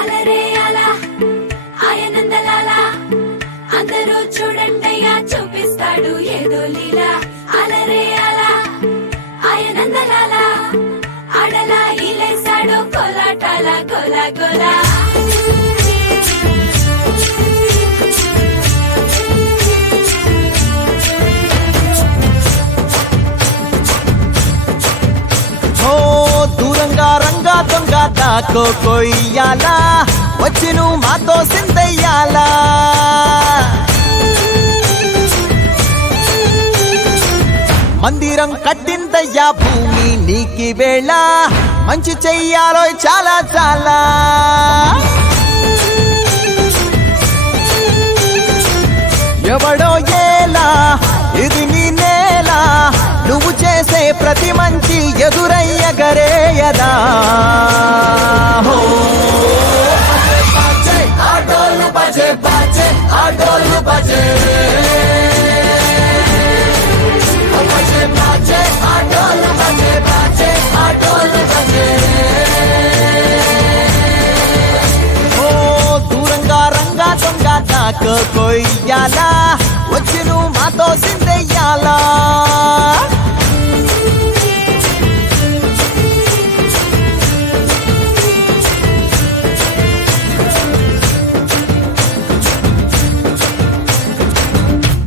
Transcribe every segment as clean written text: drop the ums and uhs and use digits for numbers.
అలరే అలా ఆయనందలాల అందరూ చూడండయ్యా చూపిస్తాడు ఏదో లీలా అలరే అలా ఆయనందలాల ఆడలా ఇలేసాడు కోలాటాల గోలా గోలా దూరంగా రంగా దొంగ దాకో కొయ్యాలా వచ్చి నువ్వు మాతో సిందయ్యాలా మందిరం కట్టిందయ్యా భూమి నీకి వేళ మంచి చెయ్యాలో చాలా చాలా ఎవడో ఏలా ఇది నీ నేల నువ్వు చేసే ప్రతి మంచి ఎదురయ్యగరేయదా ఆటోలు బజే బజే ఆటోలు బజే ఆటోలు బజే బజే ఆటోలు బజే దూరంగా రంగా దొంగ నాకు కొయ్యాలా వచ్చి నువ్వు మాతో సిందెయ్యాలా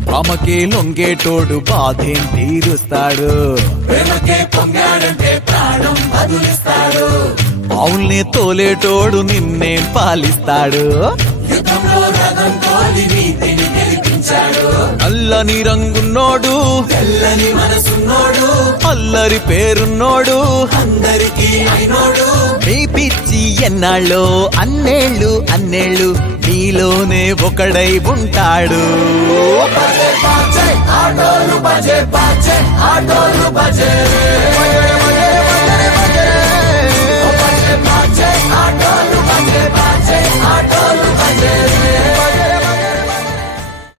ప్రేమకే లొంగేటోడు బాధేం తీరుస్తాడు ప్రేమకే పొంగాడంటే ప్రాణం బదులిస్తాడు అవుల్ని తోలేటోడు నిన్నేం పాలిస్తాడు యుద్ధంలో రథం తోలి నీతిని గెలిపించాడు నల్లని రంగున్నోడు తెల్లని మనసున్నోడు అల్లరి పేరున్నోడు అందరికీ అయినోడు మీ పిచ్చి ఎన్నాళ్ళో అన్నేళ్ళు అన్నేళ్ళు నీలోనే ఒకడై ఉంటాడు ఆటోలు బజే బజే ఆటోలు బజే